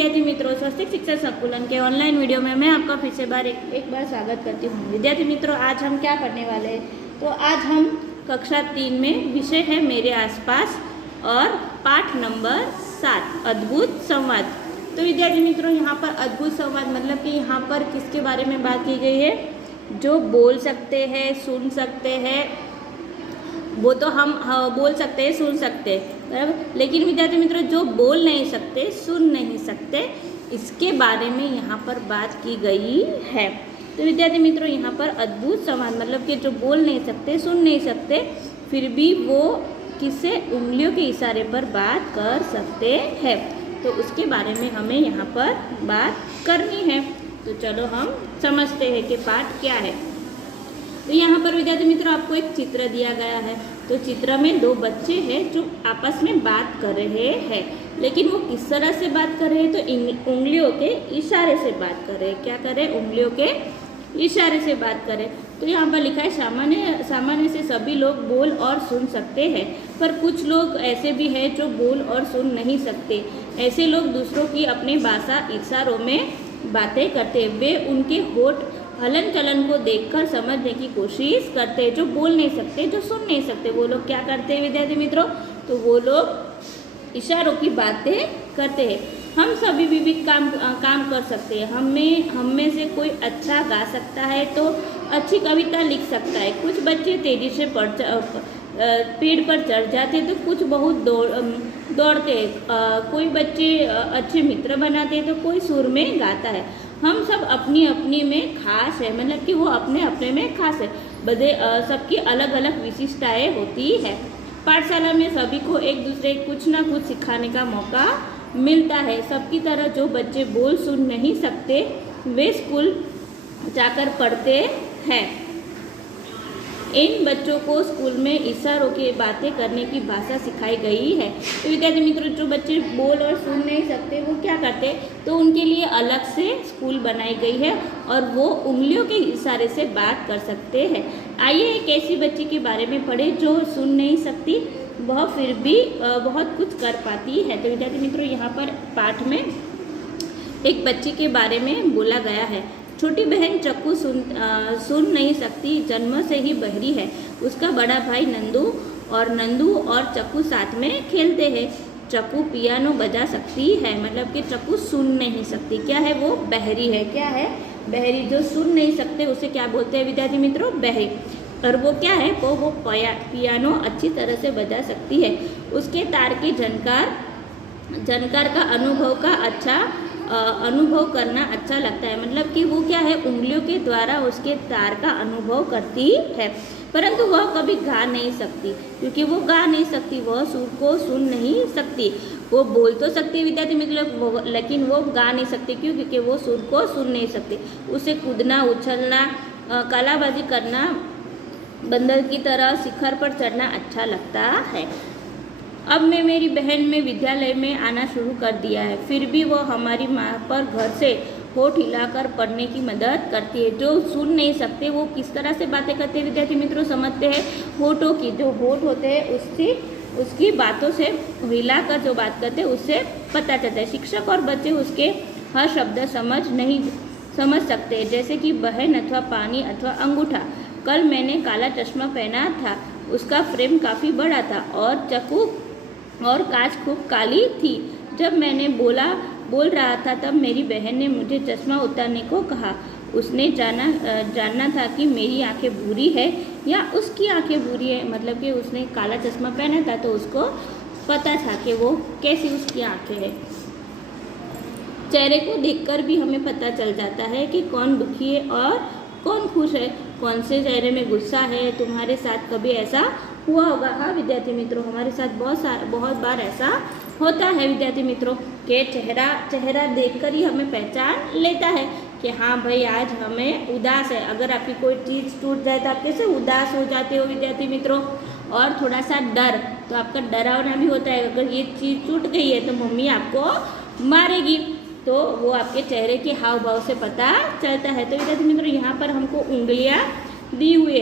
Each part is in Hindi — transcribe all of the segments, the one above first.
विद्यार्थी मित्रों, स्वस्तिक शिक्षा संकुलन के ऑनलाइन वीडियो में मैं आपका फिर से एक बार स्वागत करती हूँ। विद्यार्थी मित्रों, आज हम क्या पढ़ने वाले हैं? तो आज हम कक्षा 3 में विषय है मेरे आसपास और पाठ नंबर 7 अद्भुत संवाद। तो विद्यार्थी मित्रों, यहाँ पर अद्भुत संवाद मतलब कि यहाँ पर किसके बारे में बात की गई है? जो बोल सकते हैं, सुन सकते हैं, वो तो हम बोल सकते हैं, सुन सकते हैं, बराबर। लेकिन विद्यार्थी मित्रों, जो बोल नहीं सकते, सुन नहीं सकते, इसके बारे में यहाँ पर बात की गई है। तो विद्यार्थी मित्रों, यहाँ पर अद्भुत संवाद मतलब कि जो बोल नहीं सकते, सुन नहीं सकते, फिर भी वो किससे? उंगलियों के इशारे पर बात कर सकते हैं। तो उसके बारे में हमें यहाँ पर बात करनी है। तो चलो हम समझते हैं कि पाठ क्या है। तो यहाँ पर विद्यार्थी मित्रों, आपको एक चित्र दिया गया है। तो चित्र में दो बच्चे हैं जो आपस में बात कर रहे हैं, लेकिन वो किस तरह से बात कर रहे हैं? तो उंगलियों के इशारे से बात कर रहे हैं। क्या कर रहे हैं? उंगलियों के इशारे से बात करें। तो यहाँ पर लिखा है सामान्य से सभी लोग बोल और सुन सकते हैं, पर कुछ लोग ऐसे भी हैं जो बोल और सुन नहीं सकते। ऐसे लोग दूसरों की अपनी भाषा इशारों में बातें करते हैं। वे उनके होठ हलन चलन को देखकर समझने की कोशिश करते हैं। जो बोल नहीं सकते, जो सुन नहीं सकते, वो लोग क्या करते हैं विद्यार्थी मित्रों? तो वो लोग इशारों की बातें करते हैं। हम सभी विविध काम कर सकते हैं। हम में से कोई अच्छा गा सकता है तो अच्छी कविता लिख सकता है। कुछ बच्चे तेजी से पेड़ पर चढ़ जाते हैं तो कुछ बहुत दौड़ते हैं। कोई बच्चे अच्छे मित्र बनाते हैं तो कोई सुर में गाता है। हम सब अपनी अपनी में खास है, मतलब कि वो अपने अपने में खास है। सबकी अलग अलग विशिष्टताएं होती है। पाठशाला में सभी को एक दूसरे कुछ ना कुछ सिखाने का मौका मिलता है। सबकी तरह जो बच्चे बोल सुन नहीं सकते, वे स्कूल जाकर पढ़ते हैं। इन बच्चों को स्कूल में इशारों की बातें करने की भाषा सिखाई गई है। तो विद्यार्थी मित्रों, जो बच्चे बोल और सुन नहीं सकते, वो क्या करते? तो उनके लिए अलग से स्कूल बनाई गई है और वो उंगलियों के इशारे से बात कर सकते हैं। आइए एक ऐसी बच्ची के बारे में पढ़े जो सुन नहीं सकती, वह फिर भी बहुत कुछ कर पाती है। तो विद्यार्थी मित्रों, यहाँ पर पाठ में एक बच्ची के बारे में बोला गया है। छोटी बहन चक्कू सुन नहीं सकती, जन्म से ही बहरी है। उसका बड़ा भाई नंदू और चक्कू साथ में खेलते हैं। चक्कू पियानो बजा सकती है, मतलब कि चक्कू सुन नहीं सकती। क्या है? वो बहरी है। क्या है? बहरी। जो सुन नहीं सकते उसे क्या बोलते हैं विद्यार्थी मित्रों? बहरी। और वो क्या है? वो पियानो अच्छी तरह से बजा सकती है। उसके तार के झनकार का अनुभव करना अच्छा लगता है, मतलब कि वो क्या है? उंगलियों के द्वारा उसके तार का अनुभव करती है, परंतु वह कभी गा नहीं सकती, क्योंकि वो गा नहीं सकती, वह सुर को सुन नहीं सकती। वो बोल तो सकती विद्यार्थी मित्रों, लेकिन वो गा नहीं सकती। क्यों? क्योंकि वो सुर को सुन नहीं सकती। उसे कूदना, उछलना, कलाबाजी करना, बंदर की तरह शिखर पर चढ़ना अच्छा लगता है। अब मैं मेरी बहन में विद्यालय में आना शुरू कर दिया है, फिर भी वह हमारी माँ पर घर से होठ हिलाकर पढ़ने की मदद करती है। जो सुन नहीं सकते, वो किस तरह से बातें करते हैं विद्यार्थी मित्रों? समझते हैं। होठों की, जो होठ होते हैं उसकी बातों से हिलाकर जो बात करते हैं उससे पता चलता है। शिक्षक और बच्चे उसके हर शब्द समझ सकते हैं, जैसे कि बहन अथवा पानी अथवा अंगूठा। कल मैंने काला चश्मा पहना था, उसका फ्रेम काफ़ी बड़ा था और चक्कू और कांच खूब काली थी। जब मैंने बोल रहा था तब मेरी बहन ने मुझे चश्मा उतारने को कहा। उसने जानना था कि मेरी आंखें भूरी है या उसकी आंखें भूरी है, मतलब कि उसने काला चश्मा पहना था तो उसको पता था कि वो कैसी उसकी आंखें हैं। चेहरे को देखकर भी हमें पता चल जाता है कि कौन दुखी है और कौन खुश है, कौन से चेहरे में गुस्सा है। तुम्हारे साथ कभी ऐसा हुआ होगा? हाँ विद्यार्थी मित्रों, हमारे साथ बहुत बार ऐसा होता है विद्यार्थी मित्रों के चेहरा देखकर ही हमें पहचान लेता है कि हाँ भाई, आज हमें उदास है। अगर आपकी कोई चीज़ टूट जाए तो आप कैसे उदास हो जाते हो विद्यार्थी मित्रों? और थोड़ा सा डर, तो आपका डरावना भी होता है। अगर ये चीज़ टूट गई है तो मम्मी आपको मारेगी, तो वो आपके चेहरे के हाव भाव से पता चलता है। तो विद्यार्थी मित्रों, यहाँ पर हमको उंगलियाँ दी हुई,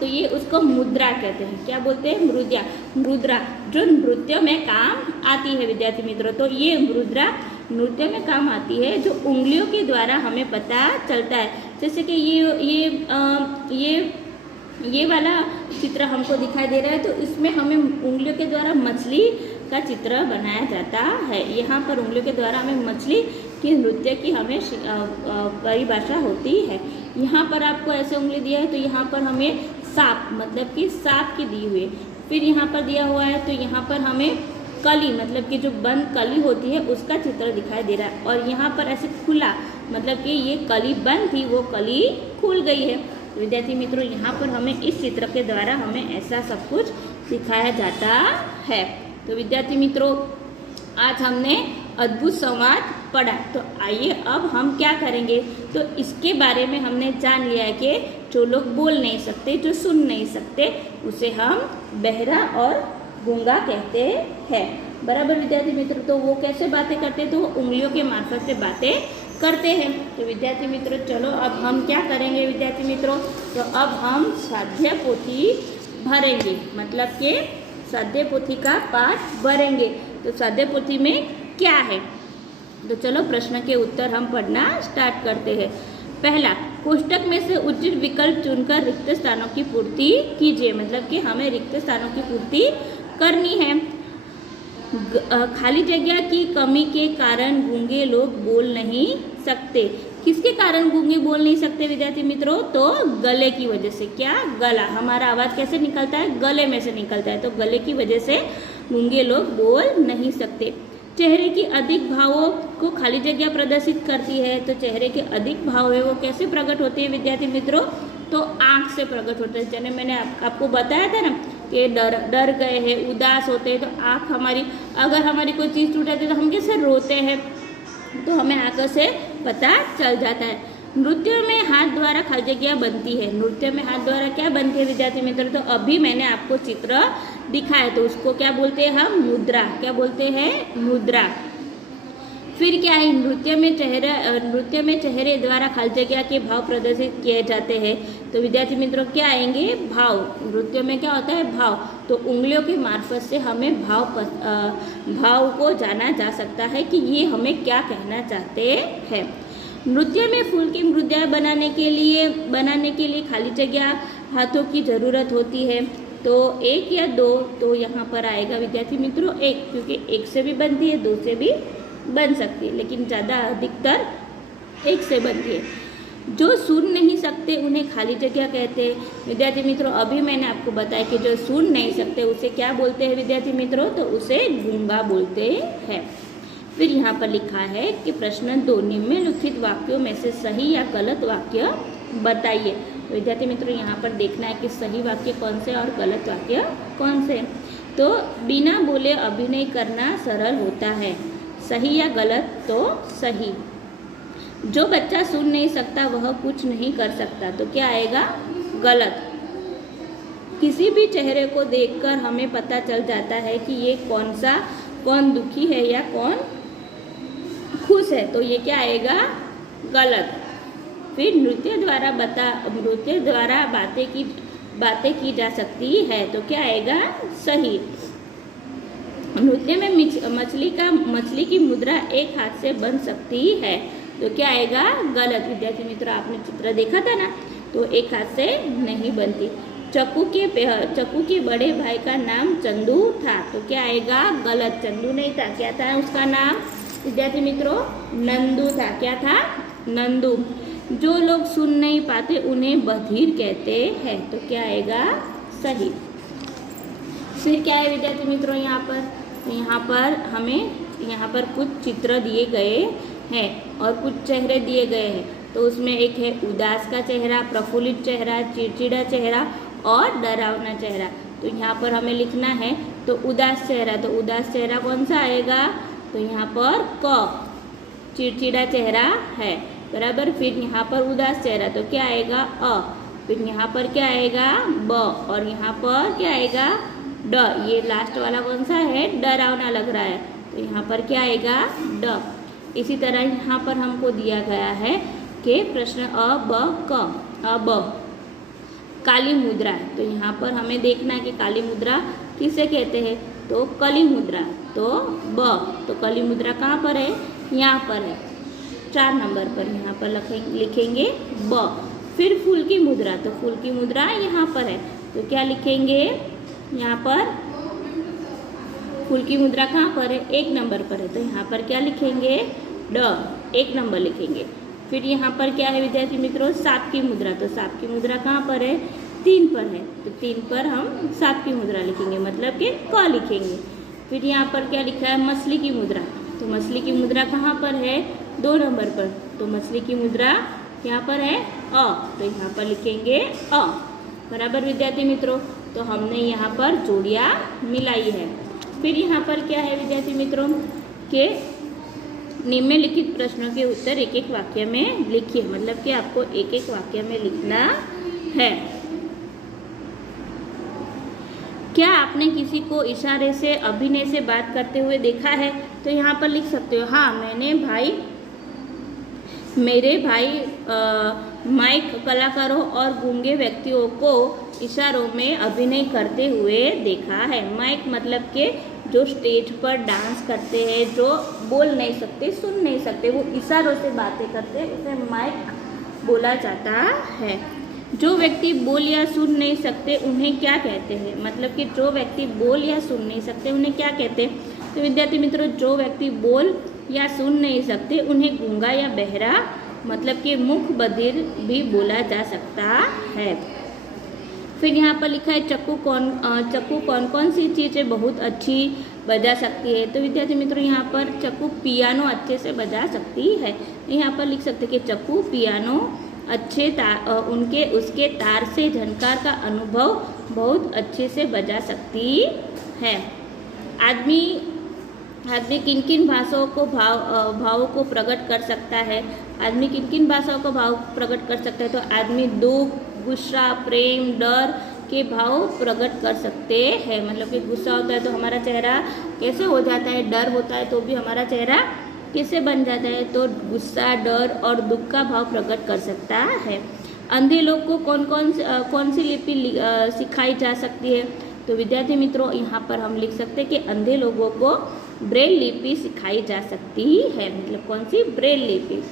तो ये उसको मुद्रा कहते हैं। क्या बोलते हैं? मुद्रा, जो नृत्य में काम आती है विद्यार्थी मित्रों। तो ये नृत्य में काम आती है, जो उंगलियों के द्वारा हमें पता चलता है। जैसे कि ये वाला चित्र हमको दिखाई दे रहा है, तो इसमें हमें उंगलियों के द्वारा मछली का चित्र बनाया जाता है। यहाँ पर उंगलियों के द्वारा हमें मछली के नृत्य की हमें परिभाषा होती है। यहाँ पर आपको ऐसे उंगली दिया है, तो यहाँ पर हमें सांप मतलब कि सांप की दी हुई है। फिर यहाँ पर दिया हुआ है, तो यहाँ पर हमें कली मतलब कि जो बंद कली होती है उसका चित्र दिखाई दे रहा है। और यहाँ पर ऐसे खुला मतलब कि ये कली बंद थी, वो कली खुल गई है। तो विद्यार्थी मित्रों, यहाँ पर हमें इस चित्र के द्वारा हमें ऐसा सब कुछ सिखाया जाता है। तो विद्यार्थी मित्रों, आज हमने अद्भुत संवाद पढ़ा। तो आइए अब हम क्या करेंगे, तो इसके बारे में हमने जान लिया है कि जो लोग बोल नहीं सकते, जो सुन नहीं सकते, उसे हम बहरा और गूंगा कहते हैं। बराबर विद्यार्थी मित्र, तो वो कैसे बातें करते हैं, तो वो उंगलियों के मार्फत से बातें करते हैं। तो विद्यार्थी मित्रों, चलो अब हम क्या करेंगे विद्यार्थी मित्रों, तो अब हम स्वाध्याय पोथी भरेंगे, मतलब कि स्वाध्याय पोथी का पाठ भरेंगे। तो स्वाध्याय पोथी में क्या है, तो चलो प्रश्न के उत्तर हम पढ़ना स्टार्ट करते हैं। पहला, कोष्टक में से उचित विकल्प चुनकर रिक्त स्थानों की पूर्ति कीजिए, मतलब कि हमें रिक्त स्थानों की पूर्ति करनी है। खाली जगह की कमी के कारण गूंगे लोग बोल नहीं सकते। किसके कारण गूंगे बोल नहीं सकते विद्यार्थी मित्रों, तो गले की वजह से। क्या, गला, हमारा आवाज़ कैसे निकलता है, गले में से निकलता है, तो गले की वजह से गूंगे लोग बोल नहीं सकते। चेहरे की अधिक भावों को खाली जगह प्रदर्शित करती है, तो चेहरे के अधिक भाव है वो कैसे प्रकट होते हैं विद्यार्थी मित्रों, तो आँख से प्रकट होते हैं। जैसे मैंने आपको बताया था ना कि डर गए हैं, उदास होते हैं, तो आँख हमारी, अगर हमारी कोई चीज़ टूट जाती है तो हम कैसे रोते हैं, तो हमें आंखों से पता चल जाता है। नृत्य में हाथ द्वारा खाली जगह बनती है। नृत्य में हाथ द्वारा क्या बनती है विद्यार्थी मित्र, तो अभी मैंने आपको चित्र दिखाया, तो उसको क्या बोलते हैं हम, मुद्रा। क्या बोलते हैं, मुद्रा। फिर क्या है, नृत्य में चेहरे द्वारा खाली जगह के भाव प्रदर्शित किए जाते हैं। तो विद्यार्थी मित्रों, क्या आएंगे, भाव। नृत्य में क्या होता है, भाव। तो उंगलियों के मार्फत से हमें भाव को जाना जा सकता है कि ये हमें क्या कहना चाहते हैं। नृत्य में फूल की मुद्राएं बनाने के लिए खाली जगह हाथों की ज़रूरत होती है। तो एक या दो, तो यहाँ पर आएगा विद्यार्थी मित्रों एक, क्योंकि एक से भी बनती है, दो से भी बन सकती है, लेकिन ज़्यादा अधिकतर एक से बनती है। जो सुन नहीं सकते उन्हें खाली जगह कहते हैं। विद्यार्थी मित्रों, अभी मैंने आपको बताया कि जो सुन नहीं सकते उसे क्या बोलते हैं विद्यार्थी मित्रों, तो उसे गूंगा बोलते हैं। फिर यहाँ पर लिखा है कि प्रश्न 2, निम्नलिखित वाक्यों में से सही या गलत वाक्य बताइए। तो विद्यार्थी मित्रों, यहाँ पर देखना है कि सही वाक्य कौन से और गलत वाक्य कौन से। तो बिना बोले अभिनय करना सरल होता है, सही या गलत, तो सही। जो बच्चा सुन नहीं सकता वह कुछ नहीं कर सकता, तो क्या आएगा, गलत। किसी भी चेहरे को देखकर हमें पता चल जाता है कि ये कौन दुखी है या कौन खुश है, तो ये क्या आएगा, गलत। फिर नृत्य द्वारा बातें की जा सकती है, तो क्या आएगा, सही। नृत्य में मछली की मुद्रा एक हाथ से बन सकती है, तो क्या आएगा, गलत। विद्यार्थी मित्रों, आपने चित्र देखा था ना, तो एक हाथ से नहीं बनती। चक्कू के बड़े भाई का नाम चंदू था, तो क्या आएगा, गलत। चंदू नहीं था, क्या था उसका नाम विद्यार्थी मित्रों, नंदू था। क्या था, नंदू। जो लोग सुन नहीं पाते उन्हें बधिर कहते हैं, तो क्या आएगा, सही। फिर क्या है विद्यार्थी मित्रों, यहाँ पर कुछ चित्र दिए गए हैं और कुछ चेहरे दिए गए हैं। तो उसमें एक है उदास का चेहरा, प्रफुल्लित चेहरा, चिड़चिड़ा चेहरा और डरावना चेहरा। तो यहाँ पर हमें लिखना है, तो उदास चेहरा, तो उदास चेहरा कौन सा आएगा, तो यहाँ पर क। चिड़चिड़ा चेहरा है, बराबर। फिर यहाँ पर उदास चेहरा, तो क्या आएगा, अ। फिर यहाँ पर क्या आएगा, ब, और यहाँ पर क्या आएगा, ड। ये लास्ट वाला कौन सा है, डरावना लग रहा है, तो यहाँ पर क्या आएगा, ड। इसी तरह यहाँ पर हमको दिया गया है कि प्रश्न अ ब क, अब काली मुद्रा, तो यहाँ पर हमें देखना है कि काली मुद्रा किसे कहते हैं, तो कली मुद्रा। तो ब, तो कली मुद्रा कहाँ पर है, यहाँ पर है 4 नंबर पर, यहाँ पर लिखेंगे ब। फिर फूल की मुद्रा, तो फूल की मुद्रा यहाँ पर है, तो क्या लिखेंगे यहाँ पर, फूल की मुद्रा कहाँ पर है, 1 नंबर पर है, तो यहाँ पर क्या लिखेंगे ड, 1 नंबर लिखेंगे। फिर यहाँ पर क्या है विद्यार्थी मित्रों, सांप की मुद्रा, तो सांप की मुद्रा कहाँ पर है, 3 पर है, तो 3 पर हम सांप की मुद्रा लिखेंगे, मतलब कि क लिखेंगे। फिर यहाँ पर क्या लिखा है, मछली की मुद्रा, तो मछली की मुद्रा कहाँ पर है, 2 नंबर पर, तो मछली की मुद्रा यहाँ पर है अ, तो यहाँ पर लिखेंगे अ। बराबर विद्यार्थी मित्रों, तो हमने यहाँ पर जोड़ियाँ मिलाई है। फिर यहाँ पर क्या है विद्यार्थी मित्रों के निम्नलिखित प्रश्नों के उत्तर एक एक वाक्य में लिखिए, मतलब कि आपको एक एक वाक्य में लिखना है। क्या आपने किसी को इशारे से अभिनय से बात करते हुए देखा है, तो यहाँ पर लिख सकते हो हाँ, मेरे भाई माइक कलाकारों और गूंगे व्यक्तियों को इशारों में अभिनय करते हुए देखा है। माइक मतलब के जो स्टेज पर डांस करते हैं, जो बोल नहीं सकते, सुन नहीं सकते, वो इशारों से बातें करते हैं, उसे माइक बोला जाता है। जो व्यक्ति बोल या सुन नहीं सकते उन्हें क्या कहते हैं, मतलब कि जो व्यक्ति बोल या सुन नहीं सकते उन्हें क्या कहते हैं, तो विद्यार्थी मित्रों जो व्यक्ति बोल या सुन नहीं सकते उन्हें गूंगा या बहरा, मतलब कि मूक बधिर भी बोला जा सकता है। फिर यहाँ पर लिखा है चक्कू कौन कौन सी चीज़ें बहुत अच्छी बजा सकती है, तो विद्यार्थी मित्रों यहाँ पर चक्कू पियानो अच्छे से बजा सकती है। यहाँ पर लिख सकते हैं कि चक्कू पियानो अच्छे उसके तार से झनकार का अनुभव बहुत अच्छे से बजा सकती है। आदमी किन किन भाषाओं को भावों को प्रकट कर सकता है, आदमी किन किन भाषाओं को भाव प्रकट कर सकता है, तो आदमी दुख, गुस्सा, प्रेम, डर के भाव प्रकट कर सकते हैं। मतलब कि गुस्सा होता है तो हमारा चेहरा कैसे हो जाता है, डर होता है तो भी हमारा चेहरा कैसे बन जाता है, तो गुस्सा, डर और दुख का भाव प्रकट कर सकता है। अंधे लोग को कौन सी लिपि सिखाई जा सकती है, तो विद्यार्थी मित्रों यहाँ पर हम लिख सकते हैं कि अंधे लोगों को ब्रेल लिपि सिखाई जा सकती है। मतलब कौन सी, ब्रेल लिपि।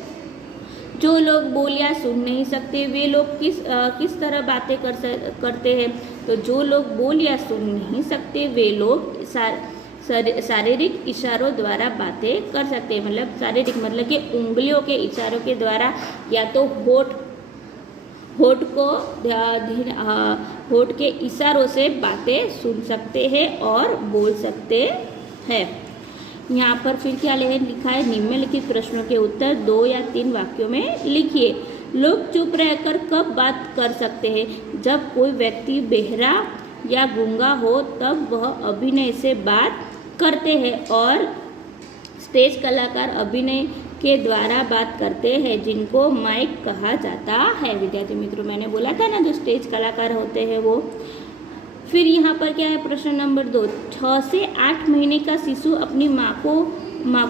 जो लोग बोल या सुन नहीं सकते वे लोग किस तरह बातें करते हैं, तो जो लोग बोल या सुन नहीं सकते वे लोग शारीरिक इशारों द्वारा बातें कर सकते हैं। मतलब शारीरिक मतलब कि उंगलियों के इशारों के द्वारा, या तो होठ के इशारों से बातें सुन सकते हैं और बोल सकते हैं। यहाँ पर फिर क्या लिखा है, निम्नलिखित प्रश्नों के उत्तर 2 या 3 वाक्यों में लिखिए। लोग चुप रहकर कब बात कर सकते हैं, जब कोई व्यक्ति बहरा या गूंगा हो तब वह अभिनय से बात करते हैं, और स्टेज कलाकार अभिनय के द्वारा बात करते हैं जिनको माइक कहा जाता है। विद्यार्थी मित्रों मैंने बोला था ना, जो स्टेज कलाकार होते हैं वो। फिर यहाँ पर क्या है, प्रश्न नंबर 2, 6 से 8 महीने का शिशु अपनी माँ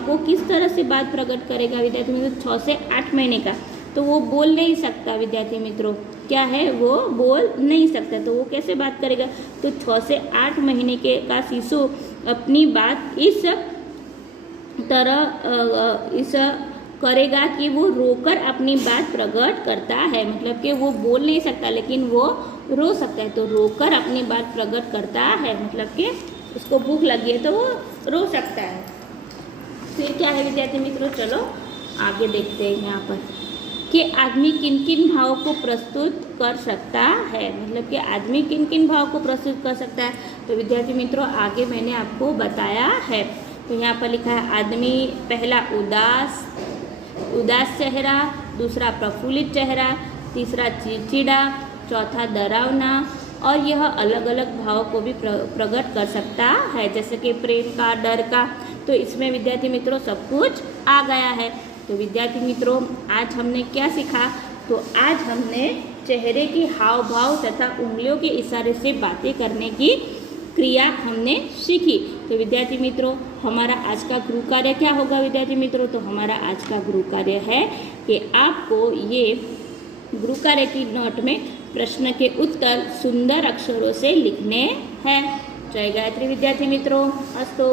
को किस तरह से बात प्रकट करेगा। विद्यार्थी मित्रों 6 से 8 महीने का, तो वो बोल नहीं सकता। विद्यार्थी मित्रों क्या है, वो बोल नहीं सकता, तो वो कैसे बात करेगा, तो 6 से 8 महीने का शिशु अपनी बात इस करेगा कि वो रोकर अपनी बात प्रकट करता है। मतलब कि वो बोल नहीं सकता लेकिन वो रो सकता है, तो रोकर अपनी बात प्रकट करता है। मतलब कि उसको भूख लगी है तो वो रो सकता है। फिर क्या है विद्यार्थी मित्रों, चलो आगे देखते हैं यहाँ पर कि आदमी किन किन भावों को प्रस्तुत कर सकता है। मतलब कि आदमी किन किन भावों को प्रस्तुत कर सकता है, तो विद्यार्थी मित्रों आगे मैंने आपको बताया है। तो यहाँ पर लिखा है आदमी, पहला उदास चेहरा, दूसरा प्रफुल्लित चेहरा, तीसरा चिड़चिड़ा, चौथा डरावना, और यह अलग अलग भावों को भी प्रकट कर सकता है, जैसे कि प्रेम का, डर का। तो इसमें विद्यार्थी मित्रों सब कुछ आ गया है। तो विद्यार्थी मित्रों आज हमने क्या सीखा, तो आज हमने चेहरे के हाव भाव तथा उंगलियों के इशारे से बातें करने की क्रिया हमने सीखी। तो विद्यार्थी मित्रों हमारा आज का गृह कार्य क्या होगा विद्यार्थी मित्रों, तो हमारा आज का गृह कार्य है कि आपको ये गृह कार्य की नोट में प्रश्न के उत्तर सुंदर अक्षरों से लिखने हैं। जय गायत्री विद्यार्थी मित्रों, अस्तु।